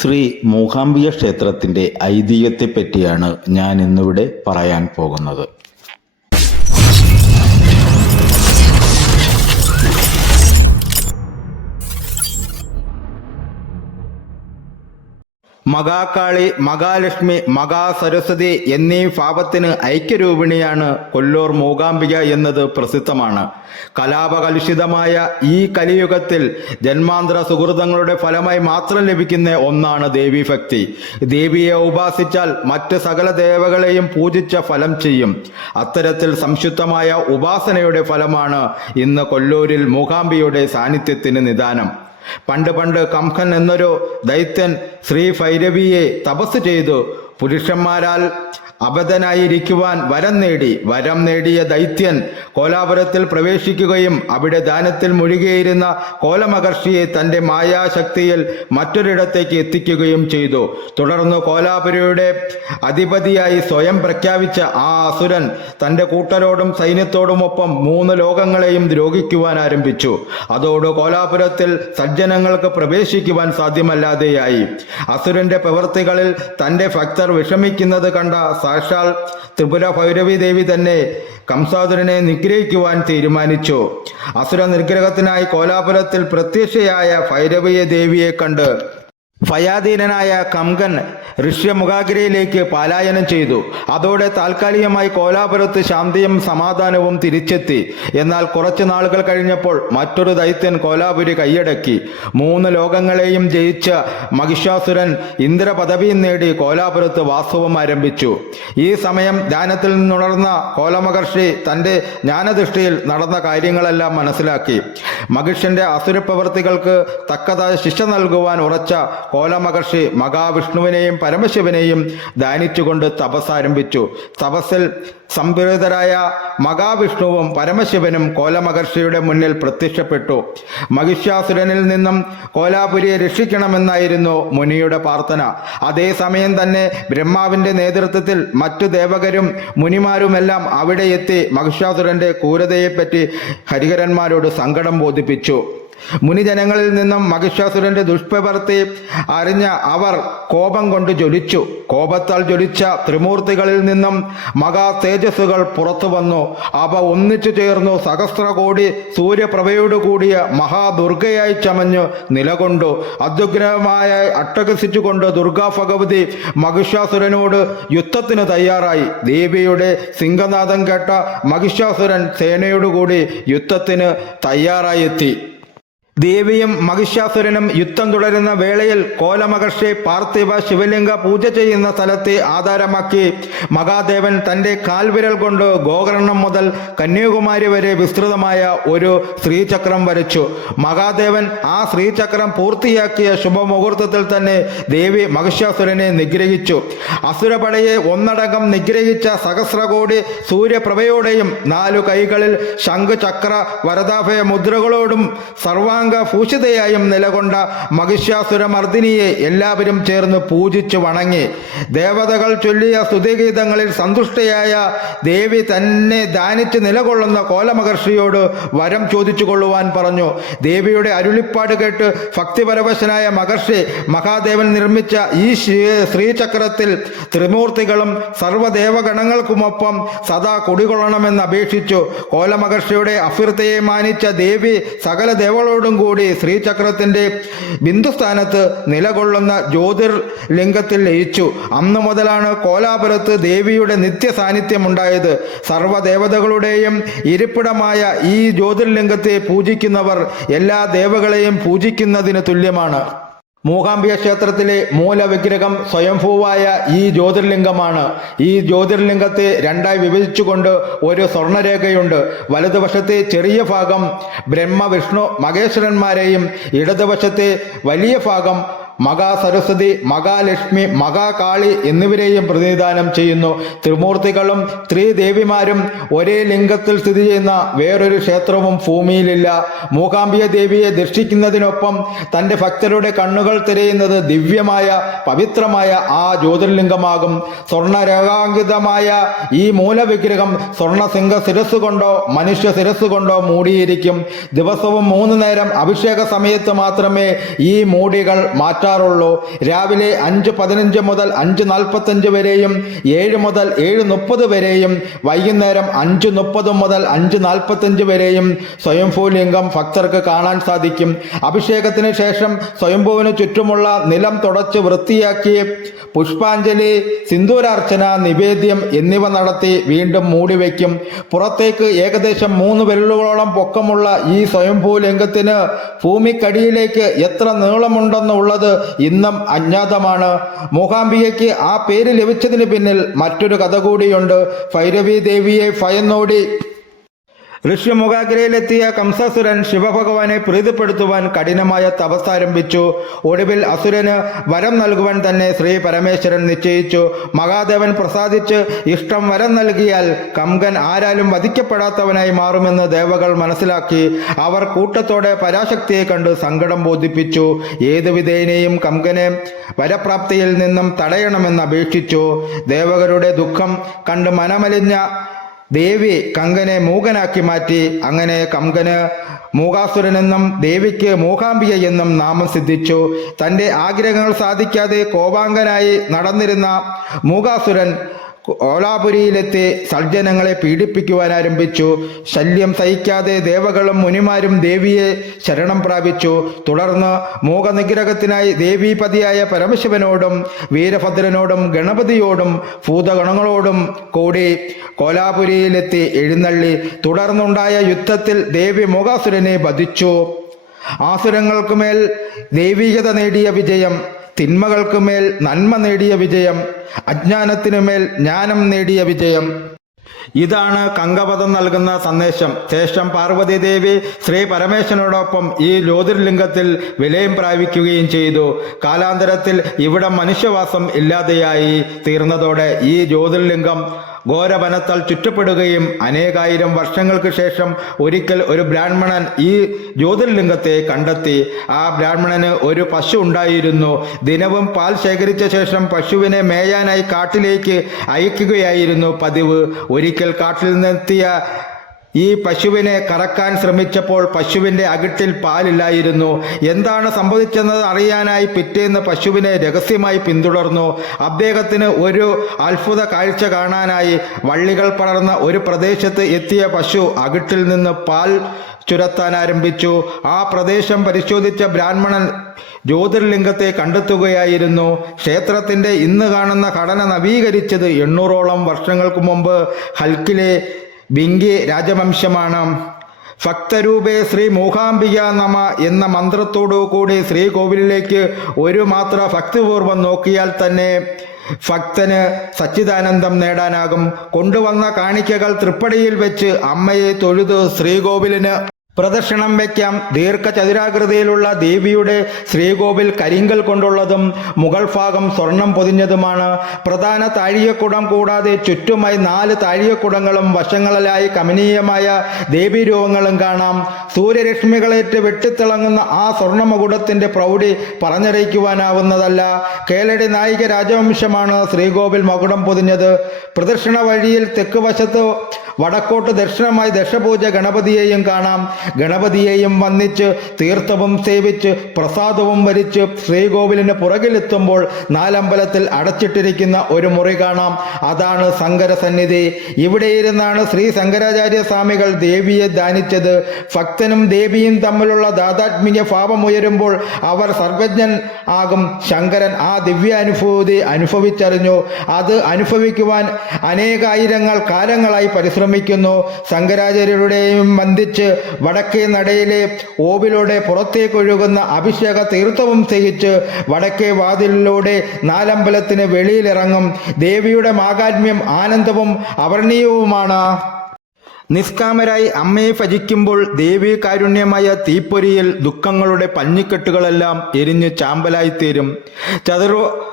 ശ്രീ മൂകാംബിക ക്ഷേത്രത്തിന്റെ ഐതിഹ്യത്തെപ്പറ്റിയാണ് ഞാൻ ഇന്നിവിടെ പറയാൻ പോകുന്നത്. മഹാകാളി മഹാലക്ഷ്മി മകാസരസ്വതി എന്നീ ഭാവത്തിന് ഐക്യരൂപിണിയാണ് കൊല്ലൂർ മൂകാംബിക എന്നത് പ്രസിദ്ധമാണ്. കലാപകലുഷിതമായ ഈ കലിയുഗത്തിൽ ജന്മാന്തര സുഹൃതങ്ങളുടെ ഫലമായി മാത്രം ലഭിക്കുന്ന ഒന്നാണ് ദേവീഭക്തി. ദേവിയെ ഉപാസിച്ചാൽ മറ്റ് സകല ദേവകളെയും പൂജിച്ച ഫലം ചെയ്യും. അത്തരത്തിൽ സംശുദ്ധമായ ഉപാസനയുടെ ഫലമാണ് ഇന്ന് കൊല്ലൂരിൽ മൂകാംബിയുടെ സാന്നിധ്യത്തിന് നിദാനം. പണ്ട് പണ്ട് കംഹൻ എന്നൊരു ദൈത്യൻ ശ്രീ ഭൈരവിയെ തപസ് ചെയ്തു. പുരുഷന്മാരാൽ അബദ്ധനായിരിക്കുവാൻ വരം നേടി വരം നേടിയ ദൈത്യൻ കോലാപുരത്തിൽ പ്രവേശിക്കുകയും അവിടെ ദാനത്തിൽ മുഴുകിയിരുന്ന കോലമഹർഷിയെ തന്റെ മായാശക്തിയിൽ മറ്റൊരിടത്തേക്ക് എത്തിക്കുകയും ചെയ്തു. തുടർന്ന് കോലാപുരയുടെ അധിപതിയായി സ്വയം പ്രഖ്യാപിച്ച ആ അസുരൻ തന്റെ കൂട്ടരോടും സൈന്യത്തോടുമൊപ്പം മൂന്ന് ലോകങ്ങളെയും ദ്രോഹിക്കുവാൻ ആരംഭിച്ചു. അതോട് കോലാപുരത്തിൽ സജ്ജനങ്ങൾക്ക് പ്രവേശിക്കുവാൻ സാധ്യമല്ലാതെയായി. അസുരന്റെ പ്രവൃത്തികളിൽ തന്റെ ഭക്തർ വിഷമിക്കുന്നത് കണ്ട സാക്ഷാൽ ത്രിപുര ഭൈരവി ദേവി തന്നെ കംസാസുരനെ നിഗ്രഹിക്കുവാൻ തീരുമാനിച്ചു. അസുര നിഗ്രഹത്തിനായി കോലാപുരത്തിൽ പ്രത്യക്ഷയായ ഭൈരവിയ ദേവിയെ കണ്ട് ഭയാധീനനായ കംകൻ ഋഷ്യമുഖാഗ്രയിലേക്ക് പാലായനം ചെയ്തു. അതോടെ താൽക്കാലികമായി കോലാപുരത്ത് ശാന്തിയും സമാധാനവും തിരിച്ചെത്തി. എന്നാൽ കുറച്ചു നാളുകൾ കഴിഞ്ഞപ്പോൾ മറ്റൊരു ദൈത്യൻ കോലാപുരി കൈയടക്കി. മൂന്ന് ലോകങ്ങളെയും ജയിച്ച മഹിഷാസുരൻ ഇന്ദ്രപദവിയും നേടി കോലാപുരത്ത് വാസവും ആരംഭിച്ചു. ഈ സമയം ധ്യാനത്തിൽ നിന്നുണർന്ന കോലമഹർഷി തന്റെ ജ്ഞാനദൃഷ്ടിയിൽ നടന്ന കാര്യങ്ങളെല്ലാം മനസ്സിലാക്കി. മഹിഷന്റെ അസുരപ്രവൃത്തികൾക്ക് തക്കതായ ശിക്ഷ നൽകുവാൻ ഉറച്ച കോലമഹർഷി മഹാവിഷ്ണുവിനെയും പരമശിവനെയും ധ്യാനിച്ചുകൊണ്ട് തപസ് ആരംഭിച്ചു തപസ്സിൽ സംപ്രീതരായ മഹാവിഷ്ണുവും പരമശിവനും കോലമഹർഷിയുടെ മുന്നിൽ പ്രത്യക്ഷപ്പെട്ടു. മഹിഷാസുരനിൽ നിന്നും കോലാപുരിയെ രക്ഷിക്കണമെന്നായിരുന്നു മുനിയുടെ പ്രാർത്ഥന. അതേസമയം തന്നെ ബ്രഹ്മാവിന്റെ നേതൃത്വത്തിൽ മറ്റു ദേവകരും മുനിമാരുമെല്ലാം അവിടെ എത്തി മഹിഷാസുരന്റെ ക്രൂരതയെപ്പറ്റി ഹരിഹരന്മാരോട് സങ്കടം ബോധിപ്പിച്ചു. മുനിജനങ്ങളിൽ നിന്നും മഹിഷാസുരന്റെ ദുഷ്പ്രവർത്തി അറിഞ്ഞ അവർ കോപം കൊണ്ട് ജ്വലിച്ചു. കോപത്താൽ ജ്വലിച്ച ത്രിമൂർത്തികളിൽ നിന്നും മഹാ തേജസ്സുകൾ പുറത്തു വന്നു. അവ ഒന്നിച്ചു ചേർന്നു സഹസ്രകോടി സൂര്യപ്രഭയോട് കൂടിയ മഹാദുർഗയായി ചമഞ്ഞു നിലകൊണ്ടു. അത്യുഗ്രഹമായ അട്ടഹസിച്ചുകൊണ്ട് ദുർഗാ ഭഗവതി മഹിഷാസുരനോട് യുദ്ധത്തിന് തയ്യാറായി. ദേവിയുടെ സിംഹനാഥം കേട്ട മഹിഷാസുരൻ സേനയോടുകൂടി യുദ്ധത്തിന് തയ്യാറായി എത്തി. ദേവിയും മഹിഷാസുരനും യുദ്ധം തുടരുന്ന വേളയിൽ കോലമഹർഷി പാർത്ഥിവ ശിവലിംഗ പൂജ ചെയ്യുന്ന സ്ഥലത്തെ ആധാരമാക്കി. മഹാദേവൻ തന്റെ കാൽവിരൽ കൊണ്ട് ഗോകർണം മുതൽ കന്യാകുമാരി വരെ വിസ്തൃതമായ ഒരു ശ്രീചക്രം വരച്ചു. മഹാദേവൻ ആ ശ്രീചക്രം പൂർത്തിയാക്കിയ ശുഭമുഹൂർത്തത്തിൽ തന്നെ ദേവി മഹിഷാസുരനെ നിഗ്രഹിച്ചു. അസുരപടയെ ഒന്നടങ്കം നിഗ്രഹിച്ച സഹസ്രകോടി സൂര്യപ്രഭയോടെയും നാലു കൈകളിൽ ശംഖ് ചക്ര വരദാഭയ മുദ്രകളോടും സർവാംഗ ഭൂഷിതയായും നിലകൊണ്ട മഹിഷാസുരമർദ്ദിനിയെ എല്ലാവരും ചേർന്ന് പൂജിച്ചു വണങ്ങി. ദേവതകൾ ചൊല്ലിയ സ്തുതിഗീതങ്ങളിൽ സന്തുഷ്ടയായ ദേവി തന്നെ ദാനിച്ച് നിലകൊള്ളുന്ന കോലമഹർഷിയോട് വരം ചോദിച്ചു കൊള്ളുവാൻ പറഞ്ഞു. ദേവിയുടെ അരുളിപ്പാട് കേട്ട് ഭക്തിപരവശനായ മഹർഷി മഹാദേവൻ നിർമ്മിച്ച ഈ ശ്രീചക്രത്തിൽ ത്രിമൂർത്തികളും സർവദേവഗണങ്ങൾക്കുമൊപ്പം സദാ കുടികൊള്ളണമെന്ന് അപേക്ഷിച്ചു. കോലമഹർഷിയുടെ അഭ്യർത്ഥയെ മാനിച്ച ദേവി സകല ദേവകളോടും കൂടി ശ്രീചക്രത്തിന്റെ ബിന്ദുസ്ഥാനത്ത് നിലകൊള്ളുന്ന ജ്യോതിർലിംഗത്തിൽ ലയിച്ചു. അന്ന് മുതലാണ് കോലാപുരത്ത് ദേവിയുടെ നിത്യ സാന്നിധ്യമുണ്ടായത് സർവദേവതകളുടെയും ഇരിപ്പിടമായ ഈ ജ്യോതിർലിംഗത്തെ പൂജിക്കുന്നവർ എല്ലാ ദേവകളെയും പൂജിക്കുന്നതിന് തുല്യമാണ്. മൂകാംബിക ക്ഷേത്രത്തിലെ മൂലവിഗ്രഹം സ്വയംഭൂവായ ഈ ജ്യോതിർലിംഗമാണ്. ഈ ജ്യോതിർലിംഗത്തെ രണ്ടായി വിഭജിച്ചുകൊണ്ട് ഒരു സ്വർണരേഖയുണ്ട്. വലതുവശത്തെ ചെറിയ ഭാഗം ബ്രഹ്മ വിഷ്ണു മഹേശ്വരന്മാരെയും ഇടതുവശത്തെ വലിയ ഭാഗം മഹാസരസ്വതി മഹാലക്ഷ്മി മഹാകാളി എന്നിവരെയും പ്രതിനിധാനം ചെയ്യുന്നു. ത്രിമൂർത്തികളും ത്രിദേവിമാരും ഒരേ ലിംഗത്തിൽ സ്ഥിതി ചെയ്യുന്ന വേറൊരു ക്ഷേത്രവും ഭൂമിയിലില്ല. മൂകാംബിക ദേവിയെ ദർശിക്കുന്നതിനൊപ്പം തന്റെ ഭക്തരുടെ കണ്ണുകൾ തിരയുന്നത് ദിവ്യമായ പവിത്രമായ ആ ജ്യോതിർലിംഗമാകും. സ്വർണരേഖാങ്കിതമായ ഈ മൂലവിഗ്രഹം സ്വർണസിംഹ ശിരസ് കൊണ്ടോ മനുഷ്യ ശിരസ് കൊണ്ടോ മൂടിയിരിക്കും. ദിവസവും മൂന്ന് നേരം അഭിഷേക സമയത്ത് മാത്രമേ ഈ മൂടികൾ മാറ്റാൻ നടത്താറുള്ളൂ രാവിലെ അഞ്ച് പതിനഞ്ച് മുതൽ അഞ്ച് നാൽപ്പത്തഞ്ച് വരെയും ഏഴ് മുതൽ ഏഴ് മുപ്പത് വരെയും വൈകുന്നേരം അഞ്ച് മുപ്പത് മുതൽ അഞ്ച് നാൽപ്പത്തഞ്ച് വരെയും സ്വയംഭൂ ലിംഗം ഭക്തർക്ക് കാണാൻ സാധിക്കും. അഭിഷേകത്തിന് ശേഷം സ്വയംഭൂവിന് ചുറ്റുമുള്ള നിലം തുടച്ച് വൃത്തിയാക്കി പുഷ്പാഞ്ജലി സിന്ദൂരാർച്ചന നിവേദ്യം എന്നിവ നടത്തി വീണ്ടും മൂടി മൂടിവെക്കും പുറത്തേക്ക് ഏകദേശം മൂന്ന് വിരലുകളോളം പൊക്കമുള്ള ഈ സ്വയംഭൂ ലിംഗത്തിന് ഭൂമിക്കടിയിലേക്ക് എത്ര നീളമുണ്ടെന്നുള്ളത് ഇന്നും അജ്ഞാതമാണ്. മൂകാംബികയ്ക്ക് ആ പേര് ലഭിച്ചതിന് പിന്നിൽ മറ്റൊരു കഥ കൂടിയുണ്ട്. ഭൈരവി ദേവിയെ ഭയന്നോടി. ഋഷ്യമുഖാഗ്രയിലെത്തിയ കംസസുരൻ ശിവഭഗവാനെ പ്രീതിപ്പെടുത്തുവാൻ കഠിനമായ തപസ് ആരംഭിച്ചു. ഒടുവിൽ അസുരന് വരം നൽകുവാൻ തന്നെ ശ്രീ പരമേശ്വരൻ നിശ്ചയിച്ചു. മഹാദേവൻ പ്രസാദിച്ച് ഇഷ്ടം വരം നൽകിയാൽ കംകൻ ആരാലും വധിക്കപ്പെടാത്തവനായി മാറുമെന്ന് ദേവകൾ മനസ്സിലാക്കി. അവർ കൂട്ടത്തോടെ പരാശക്തിയെ കണ്ട് സങ്കടം ബോധിപ്പിച്ചു. ഏതു വിധേനയും കംകനെ വരപ്രാപ്തിയിൽ നിന്നും തടയണമെന്ന് അപേക്ഷിച്ചു. ദേവകരുടെ ദുഃഖം കണ്ട് മനമലിഞ്ഞ ദേവി കങ്കനെ മൂകനാക്കി മാറ്റി അങ്ങനെ കങ്കന് മൂകാസുരനെന്നും ദേവിക്ക് മൂകാംബിക എന്നും നാമം സിദ്ധിച്ചു. തന്റെ ആഗ്രഹങ്ങൾ സാധിക്കാതെ കോപാങ്കനായി നടന്നിരുന്ന മൂകാസുരൻ ഓലാപുരിയിലെത്തി സജ്ജനങ്ങളെ പീഡിപ്പിക്കുവാൻ ആരംഭിച്ചു. ശല്യം സഹിക്കാതെ ദേവകളും മുനിമാരും ദേവിയെ ശരണം പ്രാപിച്ചു. തുടർന്ന് മൂകനിഗ്രഹത്തിനായി ദേവീപതിയായ പരമശിവനോടും വീരഭദ്രനോടും ഗണപതിയോടും ഭൂതഗണങ്ങളോടും കൂടി കോലാപുരിയിലെത്തി എഴുന്നള്ളി. തുടർന്നുണ്ടായ യുദ്ധത്തിൽ ദേവി മൂകാസുരനെ വധിച്ചു. ആസുരങ്ങൾക്കുമേൽ ദൈവീകത നേടിയ വിജയം. തിന്മകൾക്കുമേൽ നന്മ നേടിയ വിജയം അജ്ഞാനത്തിനുമേൽ ജ്ഞാനം നേടിയ വിജയം. ഇതാണ് കങ്കപദം നൽകുന്ന സന്ദേശം. ശേഷം പാർവതീദേവി ശ്രീ പരമേശ്വരനോടൊപ്പം ഈ ജ്യോതിർലിംഗത്തിൽ വിലയം പ്രാപിക്കുകയും ചെയ്തു. കാലാന്തരത്തിൽ ഇവിടെ മനുഷ്യവാസം ഇല്ലാതെയായി തീർന്നതോടെ ഈ ജ്യോതിർലിംഗം ഘോരവനത്താൽ ചുറ്റപ്പെടുകയും അനേകായിരം വർഷങ്ങൾക്ക് ശേഷം ഒരിക്കൽ ഒരു ബ്രാഹ്മണൻ ഈ ജ്യോതിർലിംഗത്തെ കണ്ടെത്തി. ആ ബ്രാഹ്മണന് ഒരു പശു ഉണ്ടായിരുന്നു. ദിനവും പാൽ ശേഖരിച്ച ശേഷം പശുവിനെ മേയാനായി കാട്ടിലേക്ക് അയക്കുകയായിരുന്നു പതിവ്. ഒരിക്കൽ കാട്ടിൽ നിന്നെത്തിയ ഈ പശുവിനെ കറക്കാൻ ശ്രമിച്ചപ്പോൾ പശുവിന്റെ അകിട്ടിൽ പാലില്ലായിരുന്നു. എന്താണ് സംഭവിച്ചെന്നത് അറിയാനായി പിറ്റേന്ന് പശുവിനെ രഹസ്യമായി പിന്തുടർന്നു. അദ്ദേഹത്തിന് ഒരു അത്ഭുത കാഴ്ച കാണാനായി വള്ളികൾ പടർന്ന ഒരു പ്രദേശത്ത് എത്തിയ പശു അകിട്ടിൽ നിന്ന് പാൽ ചുരത്താൻ ആരംഭിച്ചു. ആ പ്രദേശം പരിശോധിച്ച ബ്രാഹ്മണൻ ജ്യോതിർലിംഗത്തെ കണ്ടെത്തുകയായിരുന്നു. ക്ഷേത്രത്തിന്റെ ഇന്ന് കാണുന്ന ഘടന നവീകരിച്ചത് എണ്ണൂറോളം വർഷങ്ങൾക്ക് മുമ്പ് ഹൽക്കിലെ ബിങ്കി രാജവംശമാണ്. ഭക്തരൂപേ ശ്രീ മൂകാംബിക നമ എന്ന മന്ത്രത്തോടു കൂടി ശ്രീകോവിലിലേക്ക് ഒരു മാത്ര ഭക്തിപൂർവം നോക്കിയാൽ തന്നെ ഭക്തന് സച്ചിദാനന്ദം നേടാനാകും. കൊണ്ടുവന്ന കാണിക്കകൾ തൃപ്പടിയിൽ വെച്ച് അമ്മയെ തൊഴുത് ശ്രീകോവിലിന് പ്രദക്ഷിണം വയ്ക്കാം. ദീർഘചതുരാകൃതിയിലുള്ള ദേവിയുടെ ശ്രീകോവിൽ കരിങ്കൽ കൊണ്ടുള്ളതും മുഗൾ ഭാഗം സ്വർണം പൊതിഞ്ഞതുമാണ്. പ്രധാന താഴികക്കുടം കൂടാതെ ചുറ്റുമായി നാല് താഴികക്കുടങ്ങളും വശങ്ങളിലായി കമനീയമായ ദേവീരൂപങ്ങളും കാണാം. സൂര്യരശ്മികളേറ്റ് വെട്ടിത്തിളങ്ങുന്ന ആ സ്വർണമകുടത്തിന്റെ പ്രൗഢി പറഞ്ഞറിയിക്കുവാനാവുന്നതല്ല. കേളടി നായിക രാജവംശമാണ് ശ്രീകോവിൽ മകുടം പൊതിഞ്ഞത്. പ്രദക്ഷിണ വഴിയിൽ തെക്ക് വശത്ത് വടക്കോട്ട് ദക്ഷിണമായി ദശപൂജ ഗണപതിയെയും കാണാം. ഗണപതിയെയും വന്നിച്ച് തീർത്ഥവും സേവിച്ച് പ്രസാദവും വരിച്ച് ശ്രീകോവിലിന് പുറകിലെത്തുമ്പോൾ നാലമ്പലത്തിൽ അടച്ചിട്ടിരിക്കുന്ന ഒരു മുറി കാണാം. അതാണ് ശങ്കര സന്നിധി ഇവിടെ ഇരുന്നാണ് ശ്രീ ശങ്കരാചാര്യ സ്വാമികൾ ദേവിയെ ദാനിച്ചത് ഭക്തനും ദേവിയും തമ്മിലുള്ള ദാതാത്മിക ഭാവമുയരുമ്പോൾ അവർ സർവജ്ഞൻ ആകും. ശങ്കരൻ ആ ദിവ്യാനുഭൂതി അനുഭവിച്ചറിഞ്ഞു. അത് അനുഭവിക്കുവാൻ അനേകായിരങ്ങൾ കാലങ്ങളായി പരിശ്രമിക്കുന്നു. ശങ്കരാചാര്യരുടെയും വന്ദിച്ച് വടക്കേ നടയിലെ ഓവിലൂടെ പുറത്തേക്കൊഴുകുന്ന അഭിഷേക തീർത്ഥവും സഹിച്ച് വടക്കേ വാതിലിലൂടെ നാലമ്പലത്തിന് വെളിയിലിറങ്ങും. ദേവിയുടെ മാകാത്മ്യം ആനന്ദവും അവർണീയവുമാണ് നിസ്കാമരായി അമ്മയെ ഭജിക്കുമ്പോൾ ദേവീ കാരുണ്യമായ തീപ്പൊരിയിൽ ദുഃഖങ്ങളുടെ പഞ്ഞിക്കെട്ടുകളെല്ലാം എരിഞ്ഞ് ചാമ്പലായിത്തീരും.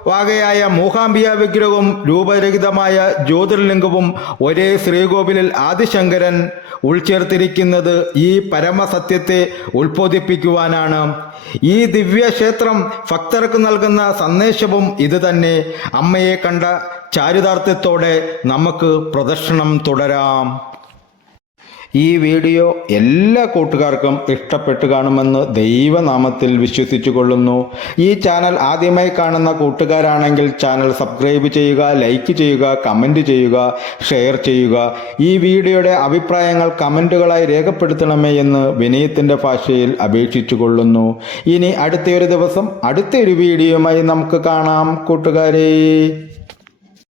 ചതുർവാകയായ മൂകാംബിയ വിഗ്രഹവും രൂപരഹിതമായ ജ്യോതിർലിംഗവും ഒരേ ശ്രീകോവിലിൽ ആദിശങ്കരൻ ഉൾച്ചേർത്തിരിക്കുന്നത് ഈ പരമസത്യത്തെ ഉത്ബോധിപ്പിക്കുവാനാണ്. ഈ ദിവ്യക്ഷേത്രം ഭക്തർക്ക് നൽകുന്ന സന്ദേശവും ഇതുതന്നെ അമ്മയെ കണ്ട ചാരിതാർത്ഥ്യത്തോടെ നമുക്ക് പ്രദർശനം തുടരാം. ഈ വീഡിയോ എല്ലാ കൂട്ടുകാർക്കും ഇഷ്ടപ്പെട്ട് കാണുമെന്ന് ദൈവനാമത്തിൽ വിശ്വസിച്ചു കൊള്ളുന്നു ഈ ചാനൽ ആദ്യമായി കാണുന്ന കൂട്ടുകാരാണെങ്കിൽ ചാനൽ സബ്സ്ക്രൈബ് ചെയ്യുക ലൈക്ക് ചെയ്യുക കമന്റ് ചെയ്യുക ഷെയർ ചെയ്യുക. ഈ വീഡിയോയുടെ അഭിപ്രായങ്ങൾ കമന്റുകളായി രേഖപ്പെടുത്തണമേ എന്ന് വിനയത്തിന്റെ ഭാഷയിൽ അപേക്ഷിച്ചു കൊള്ളുന്നു ഇനി അടുത്തൊരു ദിവസം അടുത്തൊരു വീഡിയോയുമായി നമുക്ക് കാണാം കൂട്ടുകാരെ.